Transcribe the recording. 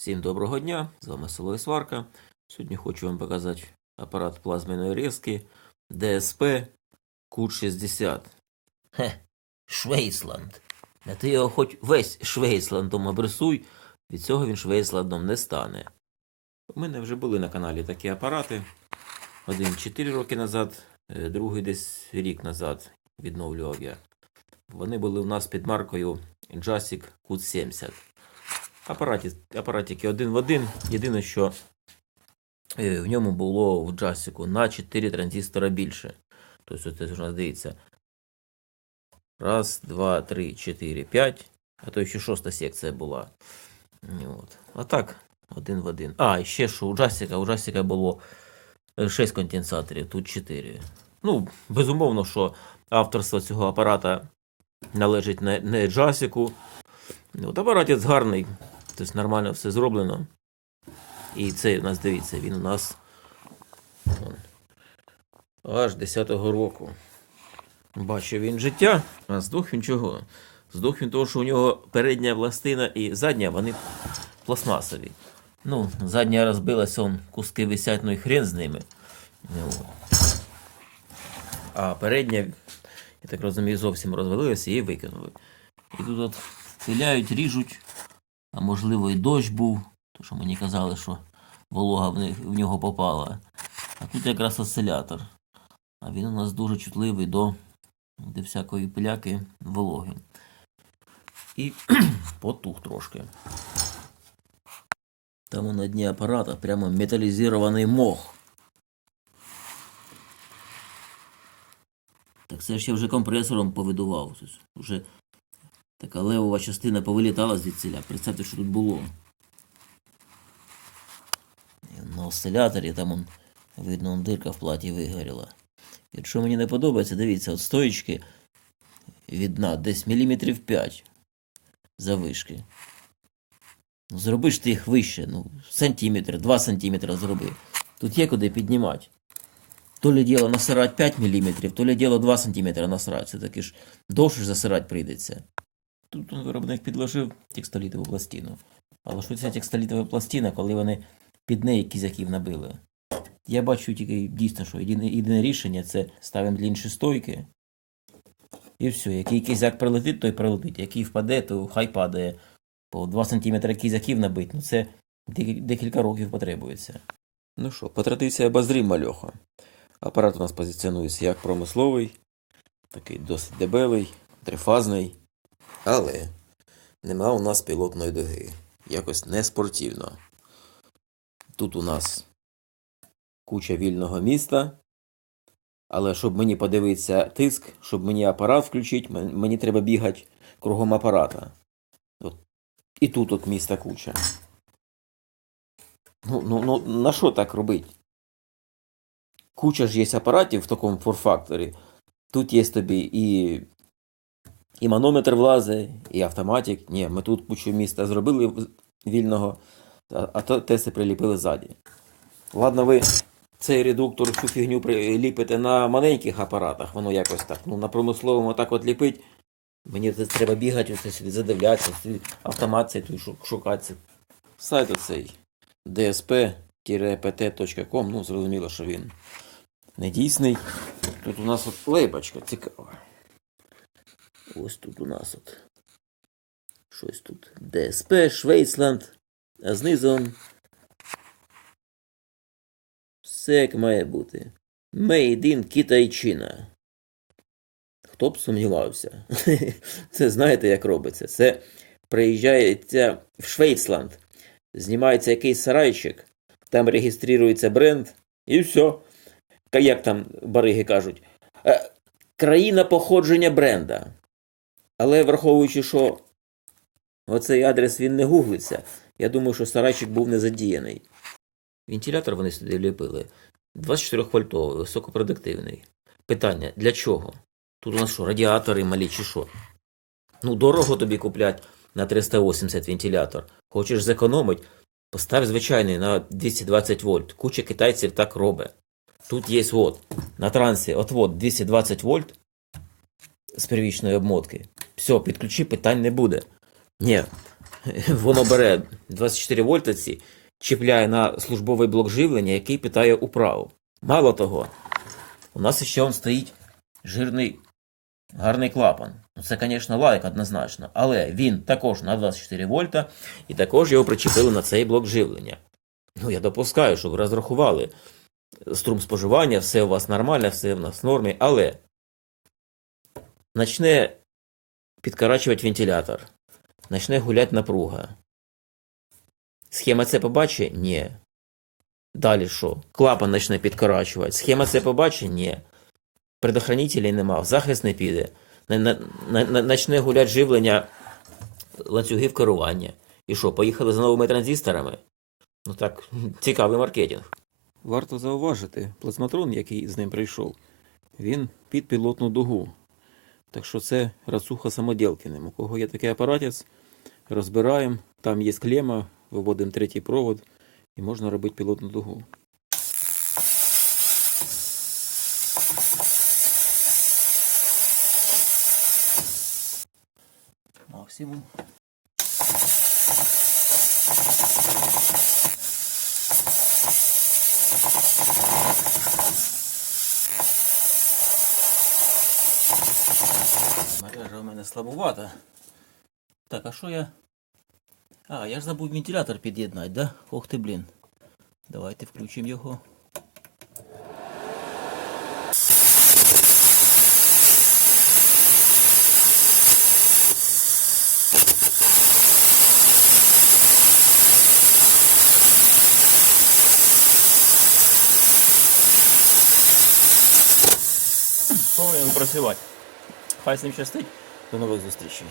Всім доброго дня! З вами Село Сварка. Сьогодні хочу вам показати апарат плазменної резки DSP кут 60 Хе, Швейсланд. А ти його хоч весь Швейсландом обрисуй, від цього він Швейсландом не стане. У мене вже були на каналі такі апарати. Один 4 роки назад, е, другий десь рік назад відновлював я. Вони були у нас під маркою Jassic Q70. Апаратик, апаратики один в один. Єдине, що е, в ньому було в джасіку на 4 транзистора більше. Тобто, це ж здається. Раз, два, три, чотири, п'ять. А то ще шоста секція була. От. А так, один в один. А, і ще що у джасіка. У джасіка було е, 6 конденсаторів, тут 4. Ну, безумовно, що авторство цього апарата належить не, не джасіку. От апаратець гарний тобто нормально все зроблено. І це у нас, дивіться, він у нас вон, аж 10-го року. Бачив він життя, а здох він чого? Здох він того, що у нього передня пластина і задня, вони пластмасові. Ну, задня розбилася, он, куски висять, ну і хрен з ними. Ну. А передня, я так розумію, зовсім розвалилася і викинули. І тут от пиляють, ріжуть, а можливо і дощ був, тому що мені казали, що волога в, них, в нього попала. А тут якраз осцилятор. А він у нас дуже чутливий до, до всякої пиляки вологи. І потух трошки. Там на дні апарата прямо металізований мох. Так це ж я вже компресором повидував. Вже така левова частина повилітала звідсіля. Представте, що тут було. На осциляторі там он, видно, он дирка в платі вигоріла. Якщо мені не подобається, дивіться, от стоїчки від дна десь міліметрів 5 завишки. Ну, зроби ж ти їх вище, ну, сантиметр, 2 сантиметри зроби. Тут є куди піднімати. То ли діло насирать 5 мм, то ли діло 2 см насирать. Це таки ж довше ж засирать прийдеться. Тут виробник підложив текстолітову пластину. Але що ця текстолітова пластина, коли вони під неї кізяків набили? Я бачу тільки дійсно, що єдине, єдине рішення це ставимо інші стойки. І все, який кізяк прилетить, той прилетить. Який впаде, то хай падає. По 2 см кізяків набить, ну це декілька років потребується. Ну що, по традиції обозрім мальоха. Апарат у нас позиціонується як промисловий, такий досить дебелий, трифазний. Але нема у нас пілотної дуги. Якось не спортивно. Тут у нас куча вільного міста. Але щоб мені подивитися тиск, щоб мені апарат включити, мені треба бігати кругом апарата. От. І тут от міста куча. Ну, ну, ну на що так робити? Куча ж є апаратів в такому форфакторі. Тут є тобі і, і манометр влазить, і автоматик. Ні, ми тут кучу міста зробили вільного, а, то теси приліпили ззаді. Ладно, ви цей редуктор, цю фігню приліпите на маленьких апаратах, воно якось так. Ну, на промисловому так от ліпить. Мені це треба бігати, оце сюди задивлятися, сюди автомат цей тут шу- шукати. Сайт оцей dsp-pt.com, ну, зрозуміло, що він недійсний. Тут у нас от лейбочка цікава. Ось тут у нас от щось тут. ДСП, Швейцланд, а знизу все як має бути. Made in Китайчина. Хто б сумнівався? Це знаєте, як робиться? Це приїжджається в Швейцланд, знімається якийсь сарайчик, там реєструється бренд, і все. Як там бариги кажуть, е, країна походження бренда. Але враховуючи, що оцей адрес він не гуглиться, я думаю, що сарайчик був не задіяний. Вентилятор вони сюди ліпили. 24 вольтовий, високопродуктивний. Питання: для чого? Тут у нас що, радіатори малі чи що? Ну, дорого тобі куплять на 380 вентилятор. Хочеш зекономити? Постав звичайний на 220 вольт. Куча китайців так робить. Тут є от, на трансі, от вот 220 вольт з первічної обмотки. Все, підключи, питань не буде. Ні, воно бере 24 вольта ці, чіпляє на службовий блок живлення, який питає управу. Мало того, у нас ще он стоїть жирний гарний клапан. Ну, Це, звісно, лайк однозначно, але він також на 24 вольта, і також його причепили на цей блок живлення. Ну, я допускаю, що ви розрахували струм споживання, все у вас нормально, все в нас в нормі, але почне підкорачувати вентилятор, почне гуляти напруга. Схема це побачить? Ні. Далі що? Клапан почне підкорачувати. Схема це побачить? Ні. Предохранителей нема, захист не піде. На- на- на- на- Начне гуляти живлення ланцюгів керування. І що, поїхали за новими транзисторами? Ну так, цікавий маркетинг. Варто зауважити, плазматрон, який з ним прийшов, він під пілотну дугу. Так що це рацуха самоділкиним. У кого є такий апаратець, розбираємо, там є клема, виводимо третій провод і можна робити пілотну дугу. Максимум. мене слабувата. Так, а що я. А, я ж забув вентилятор під'єднати, да? Ох ти, блін. Давайте включимо його. Повинен працювати. Хай з ним щастить. До нових зустрічей.